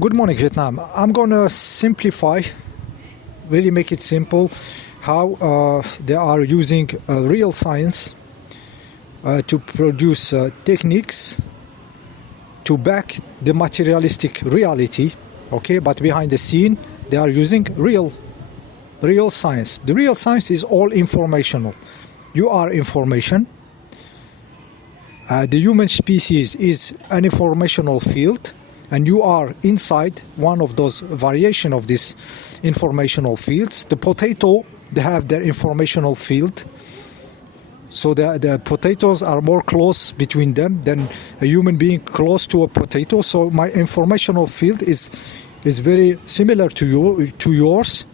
Good morning, Vietnam. I'm gonna simplify, really make it simple, how they are using real science to produce techniques to back the materialistic reality. Okay, but behind the scene, they are using real science. The real science is all informational. You are information. The human species is an informational field, and you are inside one of those variation of this informational fields. The potato, they have their informational field, so the potatoes are more close between them than a human being close to a potato. So my informational field is very similar to yours,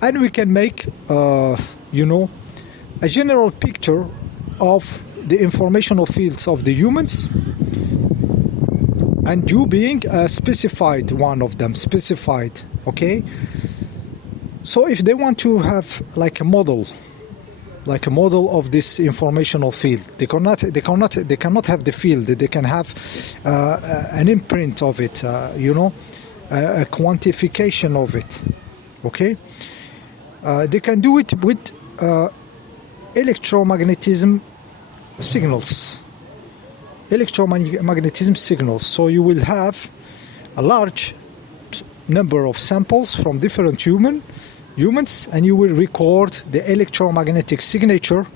and we can make a general picture of the informational fields of the humans, and you being a specified one of them, okay? So if they want to have like a model of this informational field, they cannot have the field. They can have an imprint of it, a quantification of it, okay? They can do it with electromagnetism signals. So you will have a large number of samples from different humans, and you will record the electromagnetic signature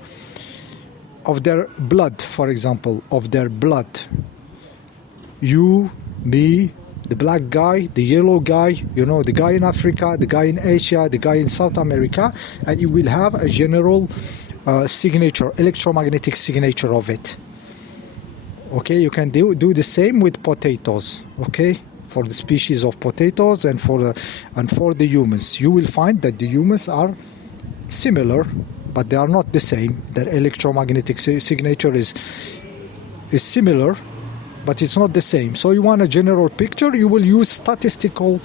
of their blood, for example, you, me, the black guy, the yellow guy, the guy in Africa, the guy in Asia, the guy in South America, and you will have a general signature, electromagnetic signature of it. Okay, you can do the same with potatoes, okay, for the species of potatoes and for the humans. You will find that the humans are similar, but they are not the same. Their electromagnetic signature is similar, but it's not the same. So you want a general picture, you will use statistical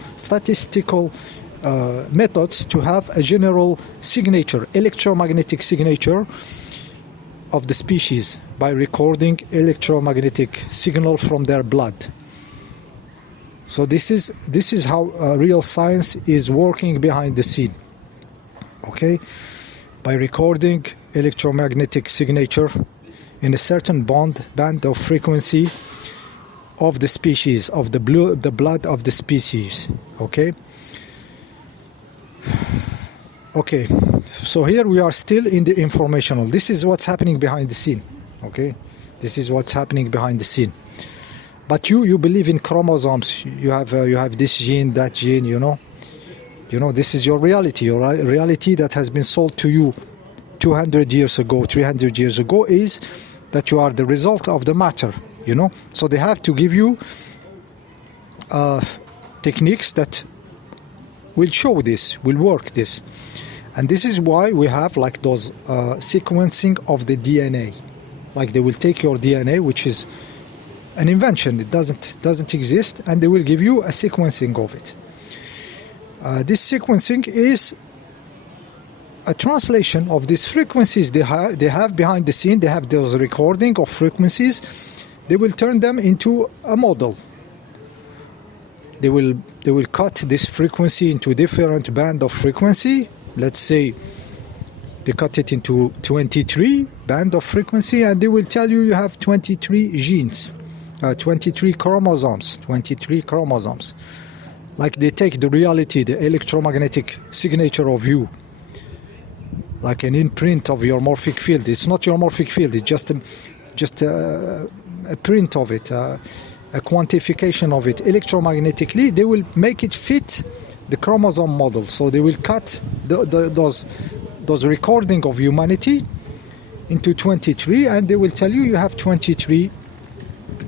methods to have a general signature, electromagnetic signature of the species by recording electromagnetic signal from their blood. So this is how real science is working behind the scene, okay? By recording electromagnetic signature in a certain band of frequency of the species, of the blood of the species, okay? Okay, so here we are still in the informational. This is what's happening behind the scene, okay? This is what's happening behind the scene. But you believe in chromosomes. You have this gene, that gene, this is your reality. Your reality that has been sold to you 200 years ago, 300 years ago, is that you are the result of the matter, So they have to give you techniques that will show this, will work this. And this is why we have like those sequencing of the DNA. Like they will take your DNA, which is an invention, it doesn't exist, and they will give you a sequencing of it. This sequencing is a translation of these frequencies they have behind the scene. They have those recording of frequencies. They will turn them into a model. They will cut this frequency into different band of frequency. Let's say they cut it into 23 band of frequency, and they will tell you have 23 genes, 23 chromosomes. Like they take the reality, the electromagnetic signature of you, like an imprint of your morphic field. It's not your morphic field, it's just a print of it, a quantification of it electromagnetically. They will make it fit the chromosome model. So they will cut those recording of humanity into 23, and they will tell you have 23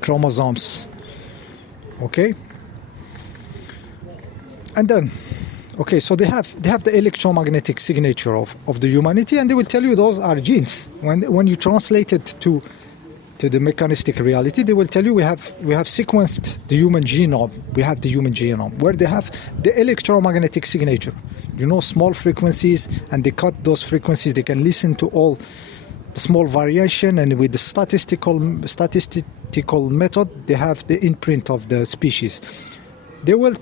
chromosomes, okay? And then, okay, so they have the electromagnetic signature of the humanity, and they will tell you those are genes. When you translate it to the mechanistic reality, they will tell you we have sequenced the human genome. We have the human genome where they have the electromagnetic signature, small frequencies, and they cut those frequencies. They can listen to all the small variation, and with the statistical method, they have the imprint of the species. they will,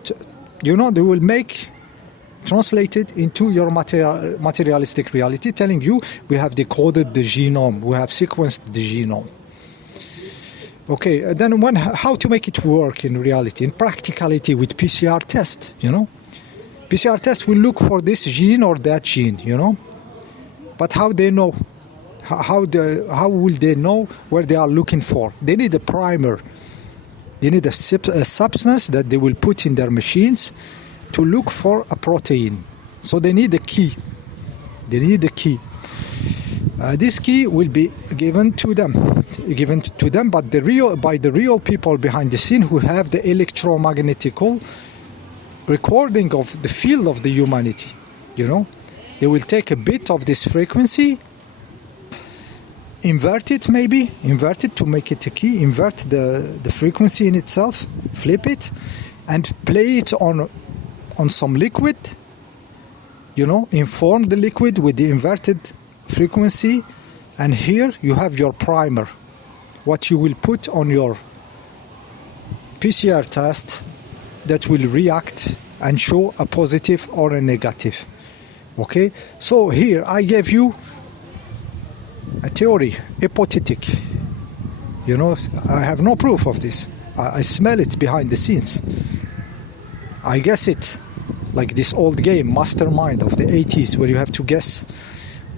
they will make translated into your materialistic reality, telling you we have decoded the genome, we have sequenced the genome. Okay, then how to make it work in reality, in practicality with PCR test, PCR test will look for this gene or that gene, but how they know? How will they know where they are looking for? They need a primer. They need a substance that they will put in their machines to look for a protein. So they need a key. They need a key. This key will be given to them, but by the real people behind the scene who have the electromagnetical recording of the field of the humanity. They will take a bit of this frequency, invert it to make it a key, invert the frequency in itself, flip it, and play it on some liquid, inform the liquid with the inverted frequency, and here you have your primer, what you will put on your PCR test that will react and show a positive or a negative. Okay, so here I gave you a theory, hypothetic. I have no proof of this. I smell it behind the scenes. I guess it, like this old game, Mastermind of the 80s, where you have to guess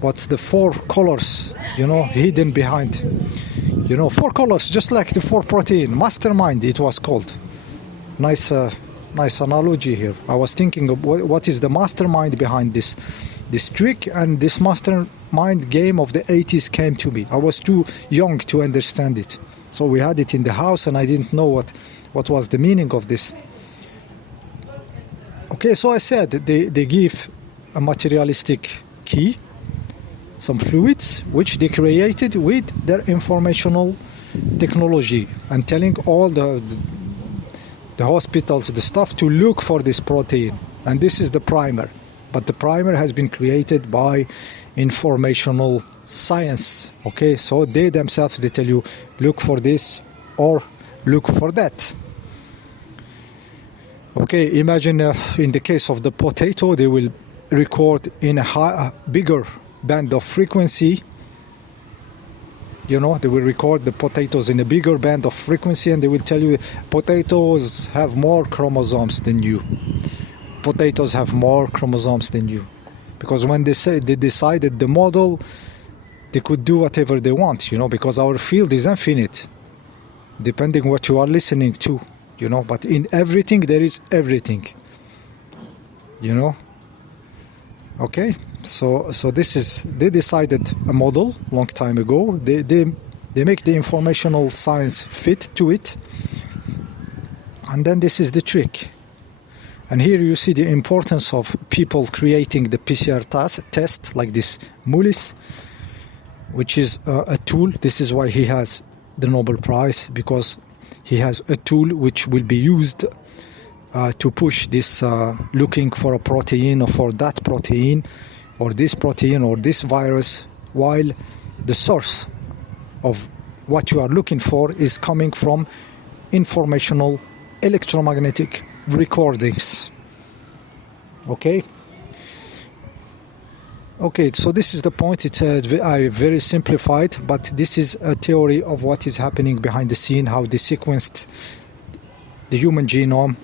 what's the 4 colors, hidden behind. 4 colors, just like the 4 protein. Mastermind, it was called. Nice analogy here. I was thinking of what is the mastermind behind this trick, and this mastermind game of the 80s came to me. I was too young to understand it, so we had it in the house, and I didn't know what was the meaning of this. Okay, so I said they give a materialistic key, some fluids, which they created with their informational technology, and telling all the hospitals, the stuff, to look for this protein. And this is the primer. But the primer has been created by informational science. Okay, so they themselves, they tell you, look for this or look for that. Okay, imagine in the case of the potato, they will record in a bigger band of frequency. They will record the potatoes in a bigger band of frequency, and they will tell you potatoes have more chromosomes than you. Potatoes have more chromosomes than you. Because when they decided the model, they could do whatever they want, because our field is infinite, depending what you are listening to, but in everything there is everything, Okay, so this is, they decided a model long time ago. They make the informational science fit to it, and then this is the trick. And here you see the importance of people creating the PCR test, like this Mullis, which is a tool. This is why he has the Nobel Prize, because he has a tool which will be used to push this looking for a protein, or for that protein, or this virus, while the source of what you are looking for is coming from informational electromagnetic recordings. Okay, so this is the point. It's very simplified, but this is a theory of what is happening behind the scene, how they sequenced the human genome,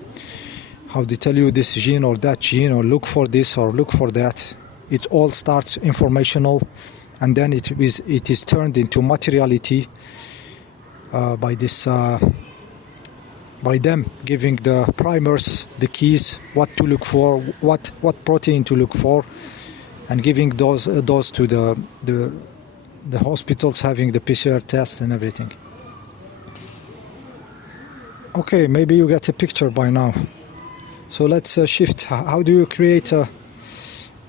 how they tell you this gene or that gene, or look for this or look for that. It all starts informational, and then it is turned into materiality by them giving the primers the keys, what to look for, what protein to look for, and giving those to the hospitals having the PCR test and everything. Okay, maybe you get a picture by now. So let's shift. How do you create a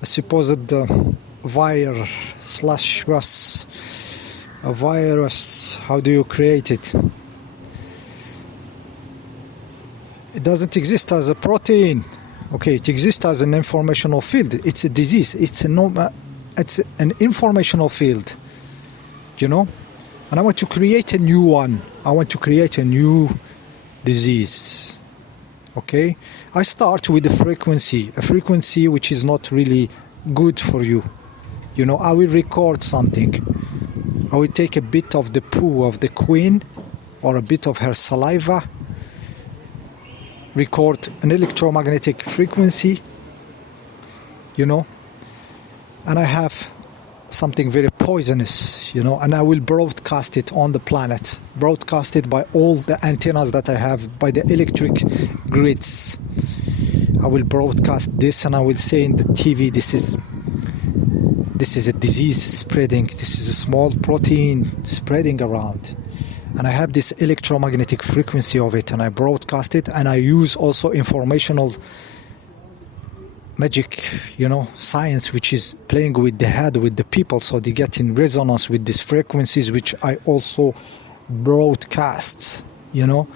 supposed virus? A virus, how do you create it? It doesn't exist as a protein. Okay, it exists as an informational field. It's a disease. It's an informational field. And I want to create a new one. I want to create a new disease. Okay, I start with a frequency which is not really good for you. You know, I will record something. I will take a bit of the poo of the queen or a bit of her saliva, record an electromagnetic frequency, you know, and I have something very poisonous, you know, and I will broadcast it on the planet, broadcast it by all the antennas that I have, by the electric grids. I will broadcast this, and I will say in the TV, this is a disease spreading, this is a small protein spreading around, and I have this electromagnetic frequency of it, and I broadcast it, and I use also informational magic, you know, science, which is playing with the head, with the people, so they get in resonance with these frequencies, which I also broadcast, you know.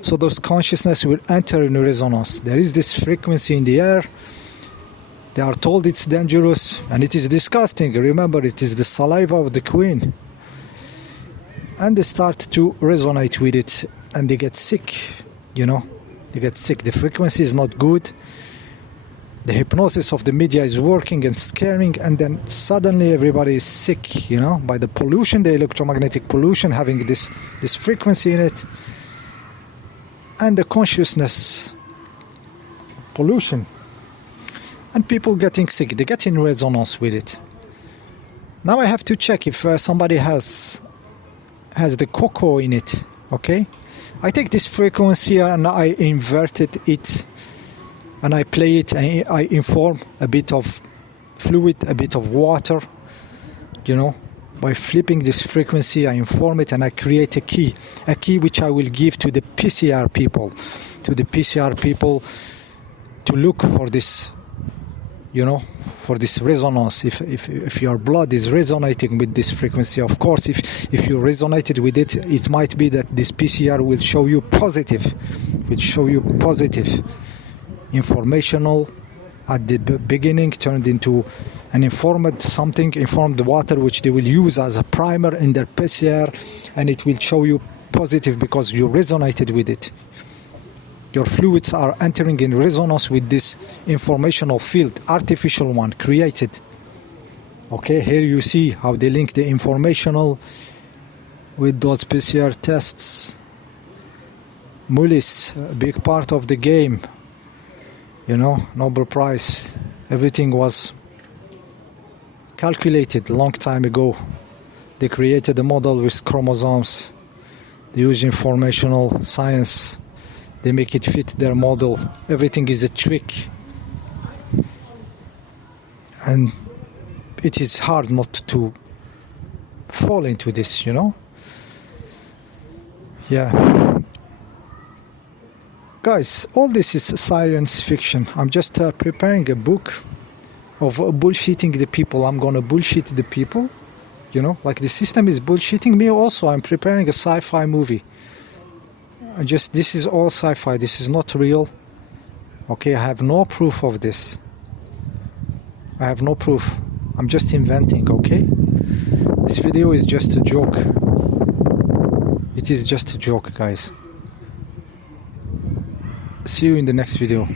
So those consciousness will enter in resonance. There is this frequency in the air. They are told it's dangerous and it is disgusting. Remember, it is the saliva of the queen. And they start to resonate with it, and they get sick, you know. They get sick. The frequency is not good. The hypnosis of the media is working and scaring, and then suddenly everybody is sick, you know, by the pollution, the electromagnetic pollution, having this frequency in it, and the consciousness pollution, and people getting sick. They get in resonance with it. Now I have to check if somebody has the cocoa in it. Okay, I take this frequency and I inverted it, and I play it, and I inform a bit of fluid, a bit of water, you know. By flipping this frequency, I inform it, and I create a key which I will give to the PCR people, to look for this, you know, for this resonance. If your blood is resonating with this frequency, of course, if you resonated with it, it might be that this PCR will show you positive, informational at the beginning, turned into an informed water, which they will use as a primer in their PCR, and it will show you positive because you resonated with it. Your fluids are entering in resonance with this informational field, artificial one created. Okay, here you see how they link the informational with those PCR tests. Mullis, a big part of the game. You know, Nobel Prize. Everything was calculated a long time ago. They created a model with chromosomes. They use informational science. They make it fit their model. Everything is a trick. And it is hard not to fall into this, you know? Yeah. Guys, all this is science fiction. I'm just preparing a book of bullshitting the people. I'm gonna bullshit the people, you know, like the system is bullshitting me. Also, I'm preparing a sci-fi movie. This is all sci-fi. This is not real. Okay, I have no proof of this. I have no proof. I'm just inventing, okay? This video is just a joke. It is just a joke, guys. See you in the next video.